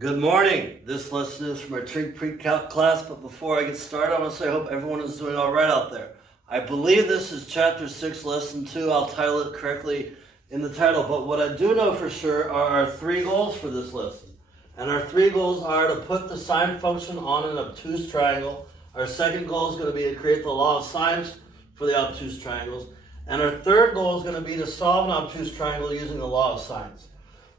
Good morning. This lesson is from our Trig-Precalc class, but before I get started, I want to say I hope everyone is doing all right out there. I believe this is Chapter 6, Lesson 2. I'll title it correctly in the title, but what I do know for sure are our three goals for this lesson. And our three goals are to put the sine function on an obtuse triangle. Our second goal is going to be to create the law of sines for the obtuse triangles. And our third goal is going to be to solve an obtuse triangle using the law of sines.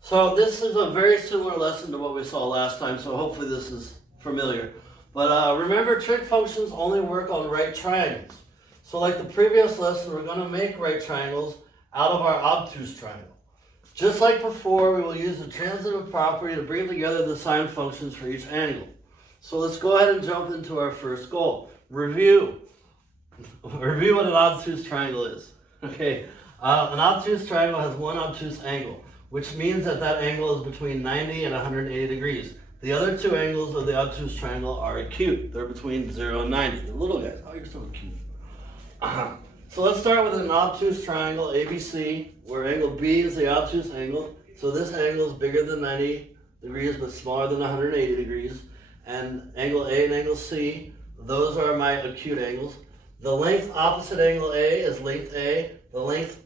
So this is a very similar lesson to what we saw last time, so hopefully this is familiar. But remember, trig functions only work on right triangles. So like the previous lesson, we're going to make right triangles out of our obtuse triangle. Just like before, we will use the transitive property to bring together the sine functions for each angle. So let's go ahead and jump into our first goal. Review what an obtuse triangle is. Okay, an obtuse triangle has one obtuse angle, which means that that angle is between 90 and 180 degrees. The other two angles of the obtuse triangle are acute. They're between 0 and 90. The little guys. Oh, you're so acute. So let's start with an obtuse triangle, ABC, where angle B is the obtuse angle. So this angle is bigger than 90 degrees, but smaller than 180 degrees. And angle A and angle C, those are my acute angles. The length opposite angle A is length A. The length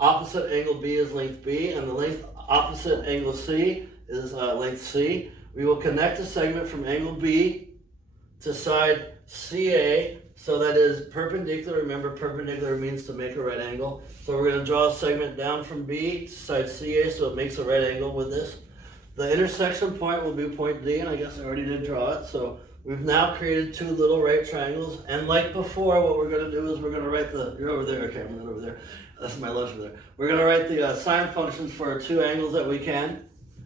opposite angle B is length B, and the length opposite angle C is length C. We will connect a segment from angle B to side CA, so that is perpendicular. Remember, perpendicular means to make a right angle. So we're going to draw a segment down from B to side CA, so it makes a right angle with this. The intersection point will be point D, and I guess I already did draw it. So we've now created two little right triangles, and like before, what we're going to do is we're going to write the, you're over there, okay, I'm not over there. That's my lunch over there. We're going to write the sine functions for our two angles that we can,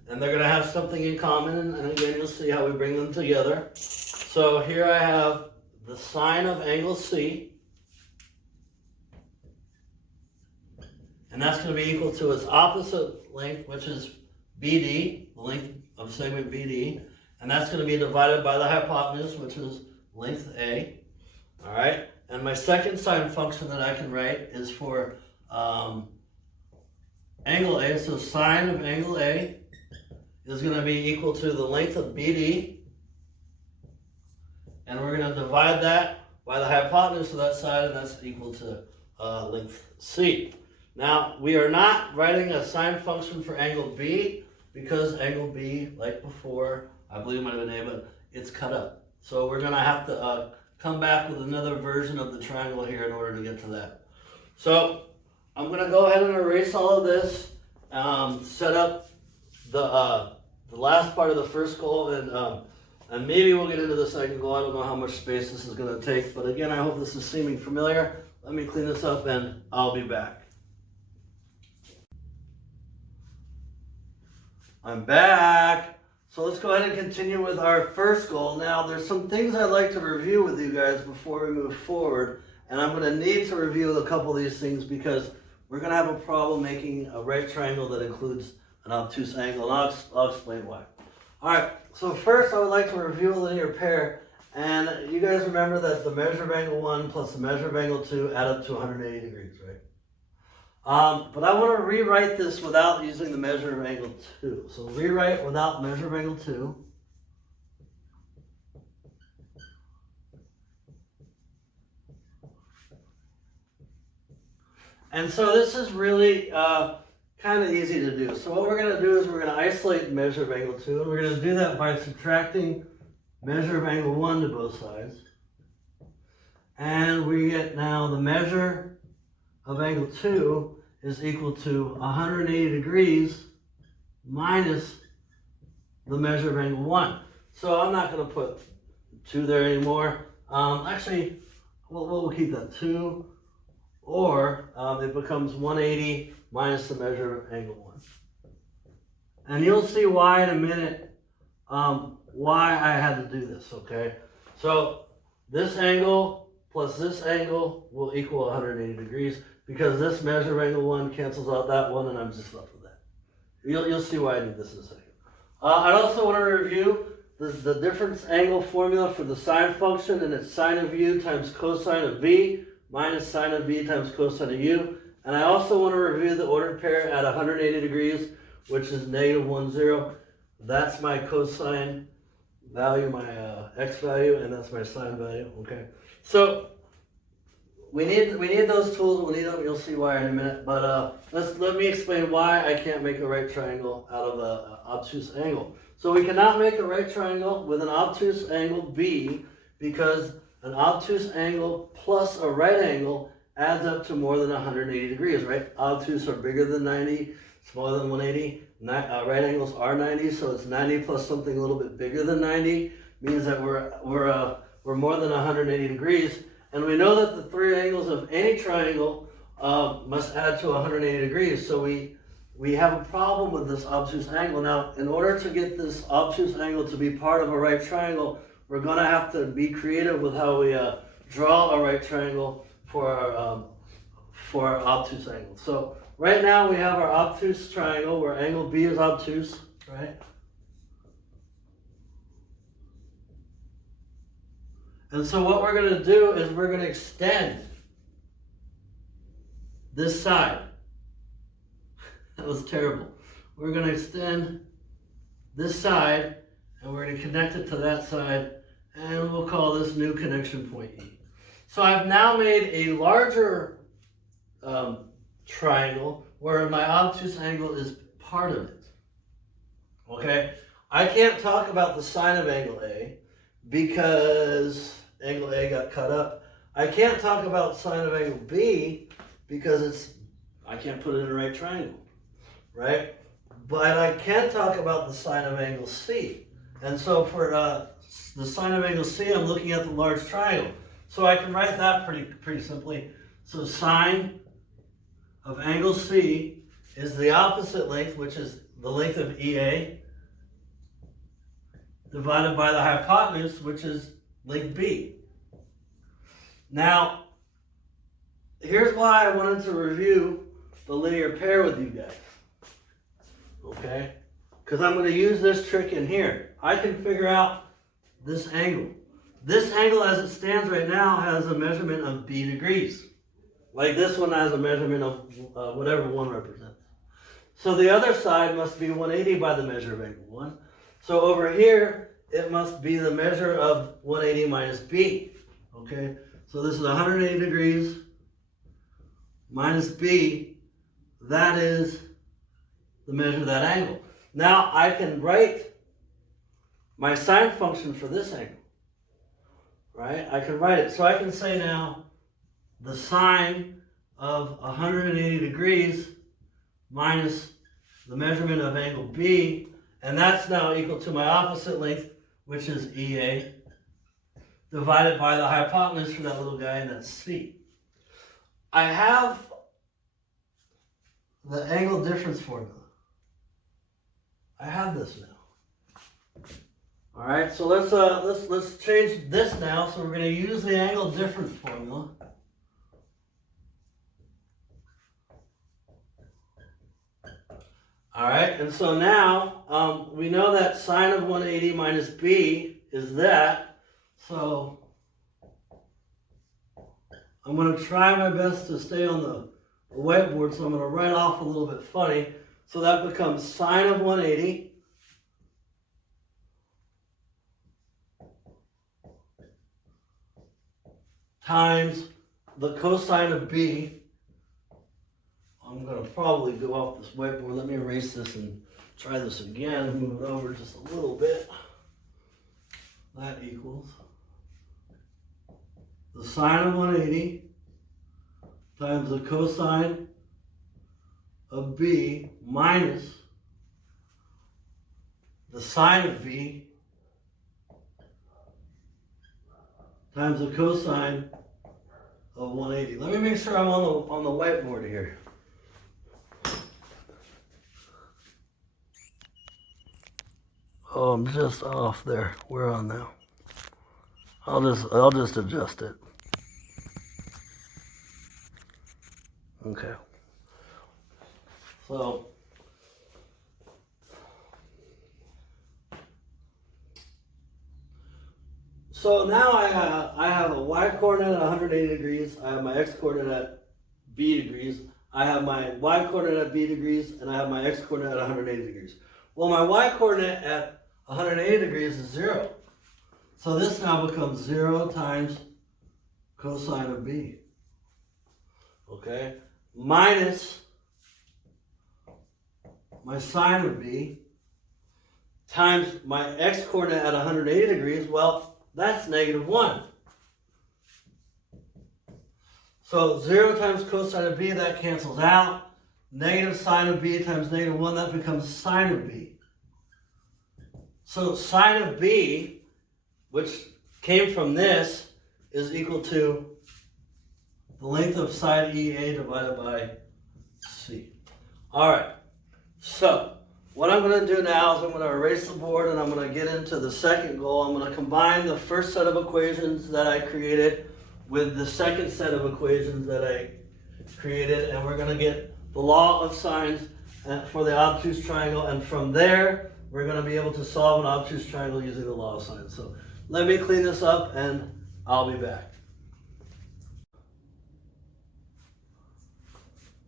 and they're going to have something in common, and again, you'll see how we bring them together. So here I have the sine of angle C, and that's going to be equal to its opposite length, which is BD, the length of segment BD, and that's going to be divided by the hypotenuse, which is length A. All right, and my second sine function that I can write is for angle A. So sine of angle A is going to be equal to the length of BD, and we're going to divide that by the hypotenuse of that side, and that's equal to length C. Now, we are not writing a sine function for angle B because angle B, like before, I believe it might have been A, but it's cut up. So we're going to have to come back with another version of the triangle here in order to get to that. So I'm going to go ahead and erase all of this, set up the last part of the first goal, and maybe we'll get into the second goal. I don't know how much space this is going to take, but again, I hope this is seeming familiar. Let me clean this up and I'll be back. I'm back. So let's go ahead and continue with our first goal. Now, there's some things I'd like to review with you guys before we move forward, and I'm going to need to review a couple of these things because we're going to have a problem making a right triangle that includes an obtuse angle, and I'll explain why. All right, so first I would like to review a linear pair, and you guys remember that the measure of angle 1 plus the measure of angle 2 add up to 180 degrees, right? But I want to rewrite this without using the measure of angle 2. So rewrite without measure of angle 2. And so this is really kind of easy to do. So what we're going to do is we're going to isolate measure of angle 2, and we're going to do that by subtracting measure of angle 1 to both sides. And we get now the measure of angle 2 is equal to 180 degrees minus the measure of angle 1. So I'm not going to put 2 there anymore. Actually, we'll keep that 2, or it becomes 180 minus the measure of angle 1. And you'll see why in a minute, why I had to do this, okay? So this angle plus this angle will equal 180 degrees because this measure of angle 1 cancels out that one, and I'm just left with that. You'll see why I did this in a second. I also want to review the difference angle formula for the sine function, and it's sine of u times cosine of v minus sine of v times cosine of u. And I also want to review the ordered pair at 180 degrees, which is negative 1, 0. That's my cosine value, my x value, and that's my sine value. Okay, so we need those tools. We'll need them. You'll see why in a minute. But let me explain why I can't make a right triangle out of an obtuse angle. So we cannot make a right triangle with an obtuse angle B because an obtuse angle plus a right angle adds up to more than 180 degrees, right? Obtuse are bigger than 90, smaller than 180. Right angles are 90, so it's 90 plus something a little bit bigger than 90 means that we're more than 180 degrees. And we know that the three angles of any triangle must add to 180 degrees. So we have a problem with this obtuse angle. Now, in order to get this obtuse angle to be part of a right triangle, we're going to have to be creative with how we draw a right triangle for our obtuse angle. So right now we have our obtuse triangle where angle B is obtuse, right? And so what we're going to do is we're going to extend this side. That was terrible. We're going to extend this side and we're going to connect it to that side and we'll call this new connection point E. So I've now made a larger triangle where my obtuse angle is part of it. Okay? I can't talk about the sine of angle A because angle A got cut up. I can't talk about sine of angle B because I can't put it in a right triangle, right? But I can talk about the sine of angle C. And so for the sine of angle C, I'm looking at the large triangle. So I can write that pretty simply. So sine of angle C is the opposite length, which is the length of EA, divided by the hypotenuse, which is length B. Now, here's why I wanted to review the linear pair with you guys. Okay? Because I'm going to use this trick in here. I can figure out this angle. This angle as it stands right now has a measurement of B degrees. Like this one has a measurement of whatever 1 represents. So the other side must be 180 by the measure of angle 1. So over here, it must be the measure of 180 minus B. Okay? So this is 180 degrees minus B. That is the measure of that angle. Now I can write my sine function for this angle. Right? I can write it. So I can say now the sine of 180 degrees minus the measurement of angle B, and that's now equal to my opposite length, which is EA, divided by the hypotenuse for that little guy, and that's C. I have the angle difference formula. I have this now. All right, so let's change this now. So we're going to use the angle difference formula. All right, and so now we know that sine of 180 minus B is that. So I'm going to try my best to stay on the whiteboard. So I'm going to write off a little bit funny. So that becomes sine of 180 times the cosine of B. I'm going to probably go off this whiteboard. Let me erase this and try this again and move it over just a little bit. That equals the sine of 180 times the cosine of B minus the sine of B times the cosine of 180. Let me make sure I'm on the whiteboard here. Oh, I'm just off there. We're on now. I'll just adjust it. Okay. So now I have a y coordinate at 180 degrees. I have my x coordinate at b degrees. I have my y coordinate at b degrees, and I have my x coordinate at 180 degrees. Well, my y-coordinate at 180 degrees is 0. So this now becomes 0 times cosine of b. Okay? Minus my sine of b times my x-coordinate at 180 degrees. Well, that's -1. So 0 times cosine of b, that cancels out. Negative sine of b times -1, that becomes sine of b. So sine of b, which came from this, is equal to the length of side EA divided by C. All right, so what I'm going to do now is I'm going to erase the board and I'm going to get into the second goal. I'm going to combine the first set of equations that I created with the second set of equations that I created, and we're going to get the law of sines for the obtuse triangle, and from there we're going to be able to solve an obtuse triangle using the law of sines. So let me clean this up and I'll be back.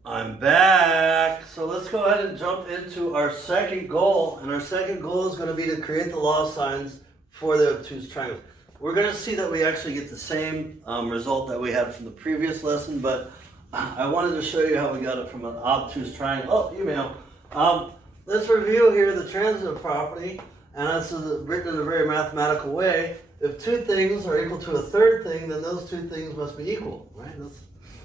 I'm back. So let's go ahead and jump into our second goal, and our second goal is going to be to create the law of sines for the obtuse triangle. We're going to see that we actually get the same result that we had from the previous lesson, but I wanted to show you how we got it from an obtuse triangle. Oh, email. Let's review here the transitive property, and this is written in a very mathematical way. If two things are equal to a third thing, then those two things must be equal, right? That's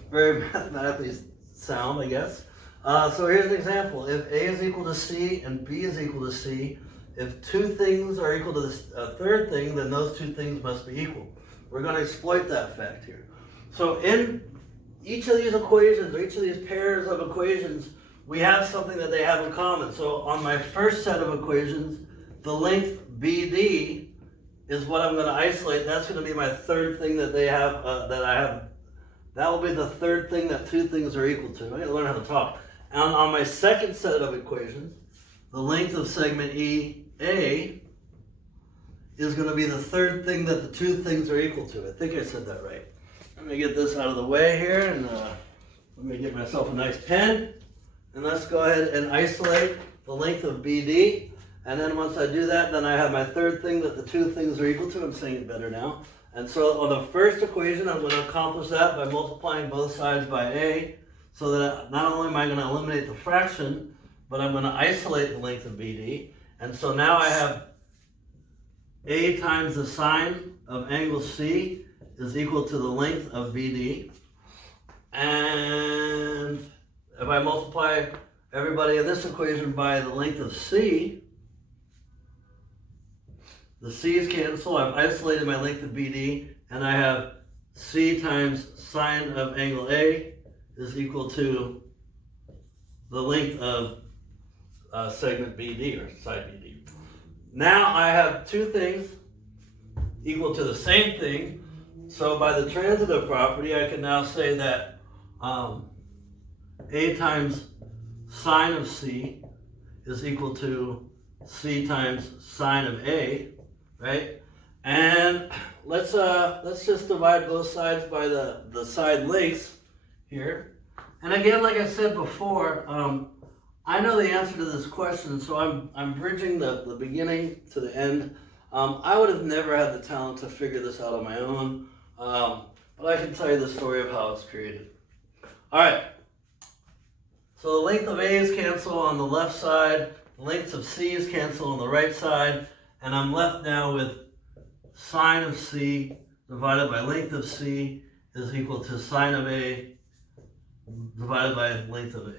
very mathematically sound, I guess. So here's an example. If A is equal to C and B is equal to C, if two things are equal to the third thing, then those two things must be equal. We're going to exploit that fact here. So in each of these equations, or each of these pairs of equations, we have something that they have in common. So on my first set of equations, the length BD is what I'm going to isolate. That's going to be my third thing that they have, that I have. That will be the third thing that two things are equal to. I got to learn how to talk. And on my second set of equations, the length of segment EA is going to be the third thing that the two things are equal to. I think I said that right. Let me get this out of the way here, and let me get myself a nice pen. And let's go ahead and isolate the length of BD. And then once I do that, then I have my third thing that the two things are equal to. I'm saying it better now. And so on the first equation, I'm going to accomplish that by multiplying both sides by A, so that not only am I going to eliminate the fraction, but I'm going to isolate the length of BD. And so now I have A times the sine of angle C is equal to the length of BD. And if I multiply everybody in this equation by the length of C, the C's cancel. I've isolated my length of BD, and I have C times sine of angle A is equal to the length of segment BD, or side BD. Now I have two things equal to the same thing. So by the transitive property, I can now say that A times sine of C is equal to C times sine of A, right? And let's just divide both sides by the side lengths here. And again, like I said before, I know the answer to this question, so I'm bridging the beginning to the end. I would have never had the talent to figure this out on my own, but I can tell you the story of how it's created. All right. So the length of A's cancel on the left side, the lengths of C's cancel on the right side, and I'm left now with sine of C divided by length of C is equal to sine of A divided by length of A.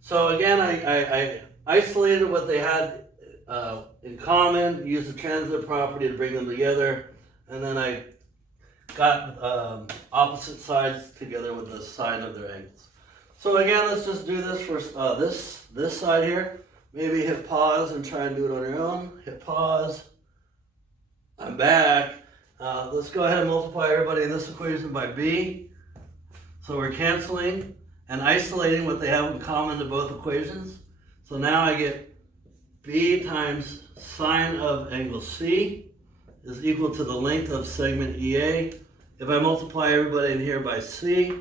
So again, I isolated what they had in common, used the transitive property to bring them together, and then I got opposite sides together with the sine of their angles. So again, let's just do this for this side here. Maybe hit pause and try and do it on your own. Hit pause. I'm back. Let's go ahead and multiply everybody in this equation by B. So we're canceling and isolating what they have in common to both equations. So now I get B times sine of angle C is equal to the length of segment EA. If I multiply everybody in here by C,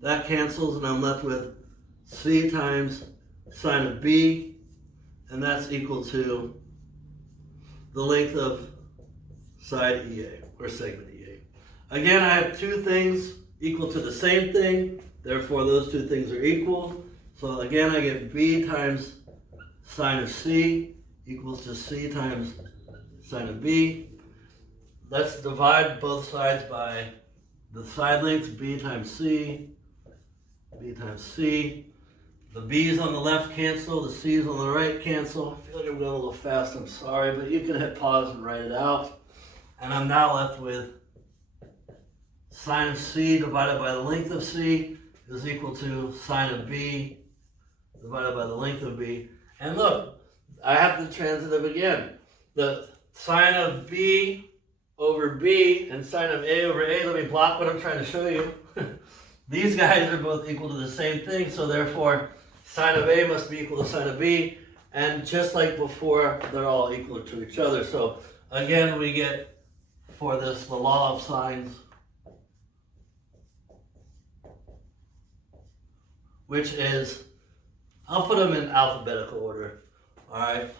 that cancels and I'm left with C times sine of B, and that's equal to the length of side EA, or segment EA. Again, I have two things equal to the same thing, therefore those two things are equal. So again, I get B times sine of C equals to C times sine of B. Let's divide both sides by the side lengths, B times C, B times C. The B's on the left cancel, the C's on the right cancel. I feel like I'm going a little fast, I'm sorry, but you can hit pause and write it out. And I'm now left with sine of C divided by the length of C is equal to sine of B divided by the length of B. And look, I have the transitive again. The sine of B over B and sine of A over A, let me block what I'm trying to show you. These guys are both equal to the same thing, so therefore sine of A must be equal to sine of B, and just like before, they're all equal to each other. So again, we get for this the law of sines, which is, I'll put them in alphabetical order, all right?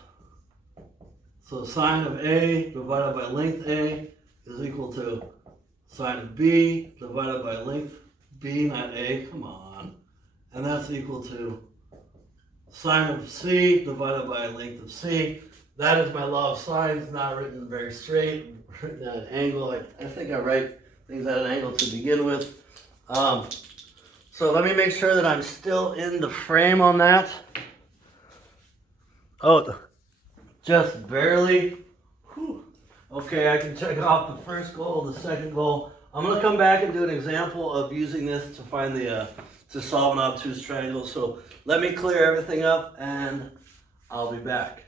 So sine of A divided by length A is equal to sine of B divided by length B, not A, come on. And that's equal to sine of C divided by length of C. That is my law of sines, not written very straight, written at an angle. I think I write things at an angle to begin with. So let me make sure that I'm still in the frame on that. Oh, just barely. Whew. Okay, I can check off the first goal, the second goal. I'm going to come back and do an example of using this to find the to solve an obtuse triangle. So let me clear everything up and I'll be back.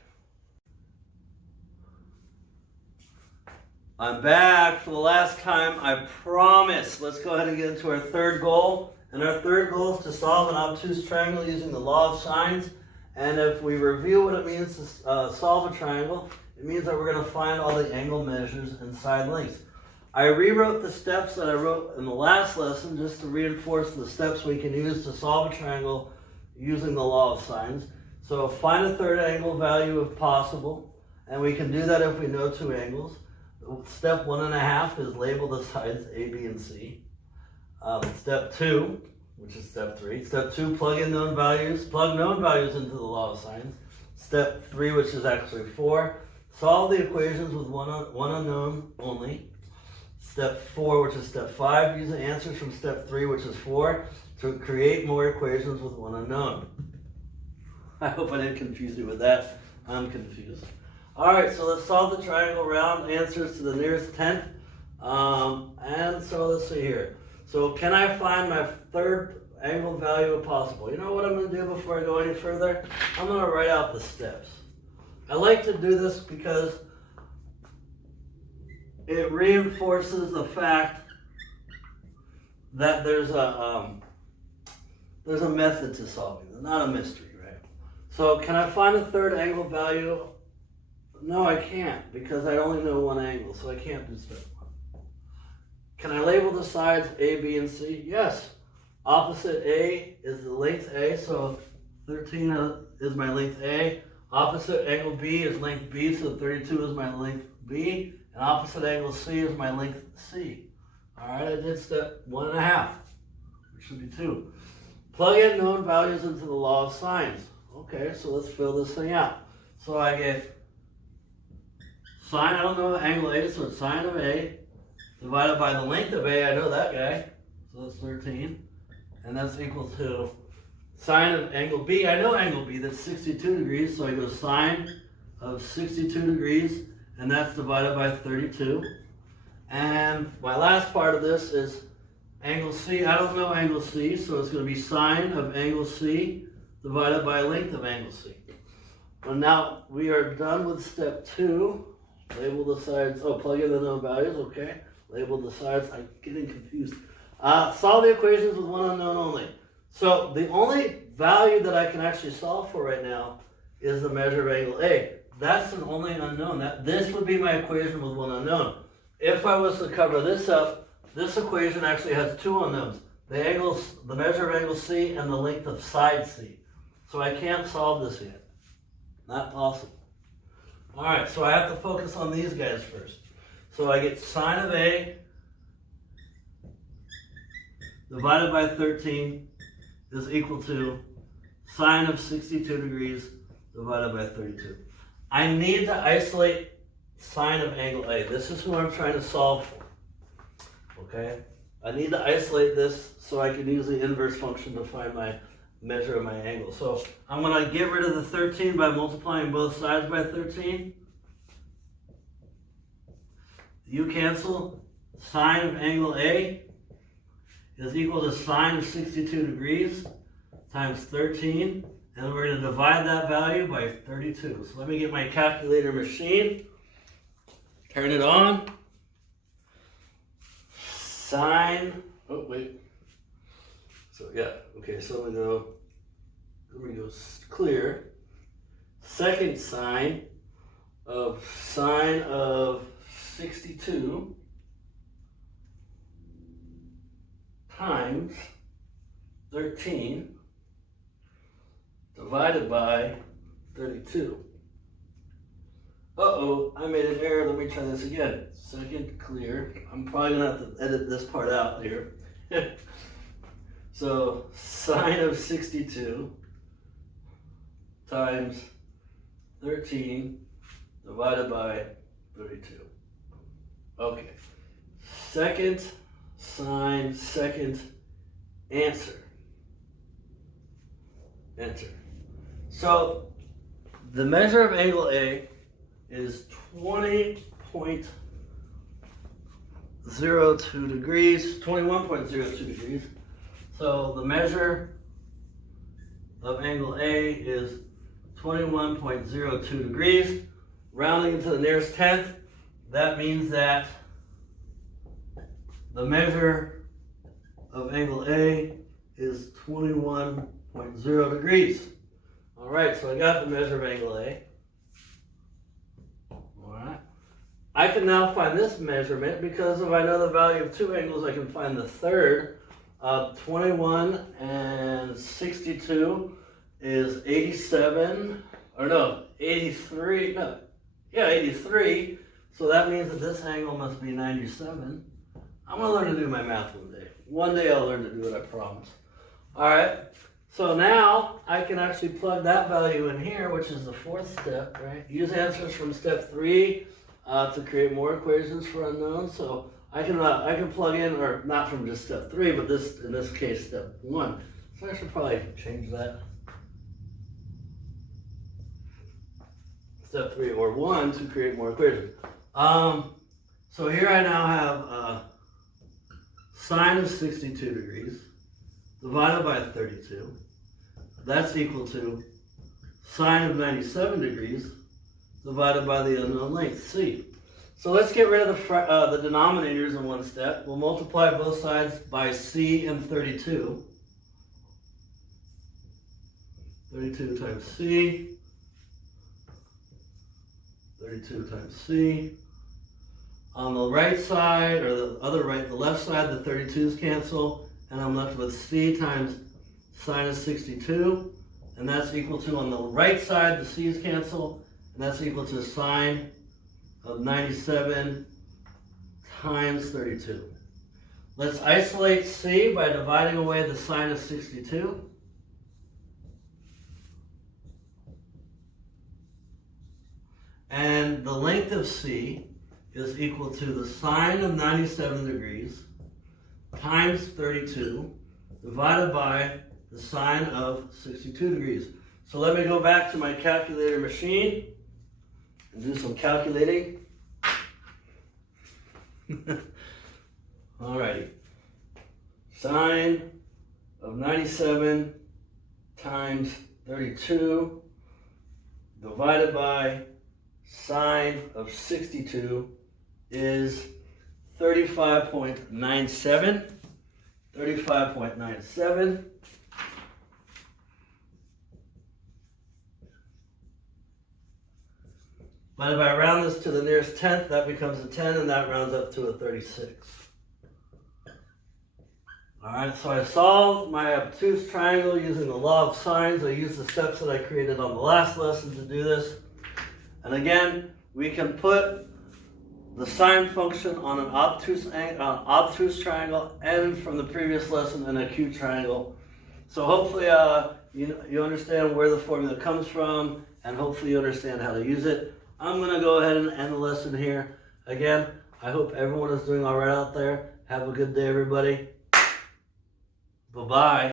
I'm back for the last time, I promise. Let's go ahead and get into our third goal. And our third goal is to solve an obtuse triangle using the law of sines. And if we review what it means to solve a triangle, it means that we're going to find all the angle measures and side lengths. I rewrote the steps that I wrote in the last lesson just to reinforce the steps we can use to solve a triangle using the law of sines. So find a third angle value if possible, and we can do that if we know two angles. Step 1.5 is label the sides A, B, and C. Step 2, which is step 3. Step 2, plug known values into the law of sines. Step 3, which is actually 4, solve the equations with one unknown only. Step 4, which is step 5, use the answers from step 3, which is 4, to create more equations with one unknown. I hope I didn't confuse you with that. I'm confused. All right, so let's solve the triangle round answers to the nearest tenth. And so let's see here. So can I find my third angle value if possible? You know what I'm going to do before I go any further? I'm going to write out the steps. I like to do this because it reinforces the fact that there's a method to solving it, not a mystery, right? So can I find a third angle value? No, I can't, because I only know one angle, so I can't do step 1. Can I label the sides A, B, and C? Yes. Opposite A is the length A, so 13 is my length A. Opposite angle B is length B, so 32 is my length B. And opposite angle C is my length C. All right, I did step 1.5, which should be 2. Plug in known values into the law of sines. Okay, so let's fill this thing out. So I get sine, I don't know angle A, so it's sine of A, divided by the length of A, I know that guy, so that's 13. And that's equal to sine of angle B, I know angle B, that's 62 degrees, so I go sine of 62 degrees, and that's divided by 32. And my last part of this is angle C. I don't know angle C, so it's going to be sine of angle C divided by length of angle C. Well, now we are done with step 2. Label the sides. Oh, plug in the known values. Okay. Label the sides. I'm getting confused. Solve the equations with one unknown only. So the only value that I can actually solve for right now is the measure of angle A. That's an only unknown. This would be my equation with one unknown. If I was to cover this up, this equation actually has two unknowns. The measure of angle C and the length of side C. So I can't solve this yet. Not possible. All right, so I have to focus on these guys first. So I get sine of A divided by 13 is equal to sine of 62 degrees divided by 32. I need to isolate sine of angle A. This is who I'm trying to solve for. Okay? I need to isolate this so I can use the inverse function to find my measure of my angle. So I'm going to get rid of the 13 by multiplying both sides by 13. You cancel. Sine of angle A is equal to sine of 62 degrees times 13. And we're going to divide that value by 32. So let me get my calculator machine. Turn it on. Sine, oh wait. So yeah, okay, so let me go clear. Second sine of 62 times 13 divided by 32. Uh-oh, I made an error. Let me try this again. Second clear. I'm probably going to have to edit this part out here. So, sine of 62 times 13 divided by 32. Okay. Second sine, second answer. Enter. So, the measure of angle A is 20.02 degrees, 21.02 degrees. So the measure of angle A is 21.02 degrees. Rounding it to the nearest tenth, that means that the measure of angle A is 21.0 degrees. All right, so I got the measure of angle A. I can now find this measurement because if I know the value of two angles, I can find the third. 21 and 62 is 87, or no, 83, no, yeah, 83. So that means that this angle must be 97. I'm going to learn to do my math one day. One day I'll learn to do it, I promise. All right, so now I can actually plug that value in here, which is the fourth step, right? Use answers from step 3. To create more equations for unknowns. So I can plug in, or not from just step 3, but this, in this case, step 1. So I should probably change that. Step 3 or 1 to create more equations. So here I now have sine of 62 degrees divided by 32. That's equal to sine of 97 degrees divided by the unknown length, c. So let's get rid of the denominators in one step. We'll multiply both sides by c and 32. 32 times c. 32 times c. On the right side, or the other right, the left side, the 32's cancel, and I'm left with c times sine of 62. And that's equal to, on the right side, the c's cancel, and that's equal to sine of 97 times 32. Let's isolate c by dividing away the sine of 62. And the length of c is equal to the sine of 97 degrees times 32 divided by the sine of 62 degrees. So let me go back to my calculator machine and do some calculating. Alrighty. Sine of 97 times 32 divided by sine of 62 is 35.97. 35.97. But if I round this to the nearest tenth, that becomes a 10, and that rounds up to a 36. Alright, so I solved my obtuse triangle using the law of sines. I used the steps that I created on the last lesson to do this. And again, we can put the sine function on an obtuse triangle and from the previous lesson an acute triangle. So hopefully you understand where the formula comes from, and hopefully you understand how to use it. I'm going to go ahead and end the lesson here. Again, I hope everyone is doing all right out there. Have a good day, everybody. Bye-bye.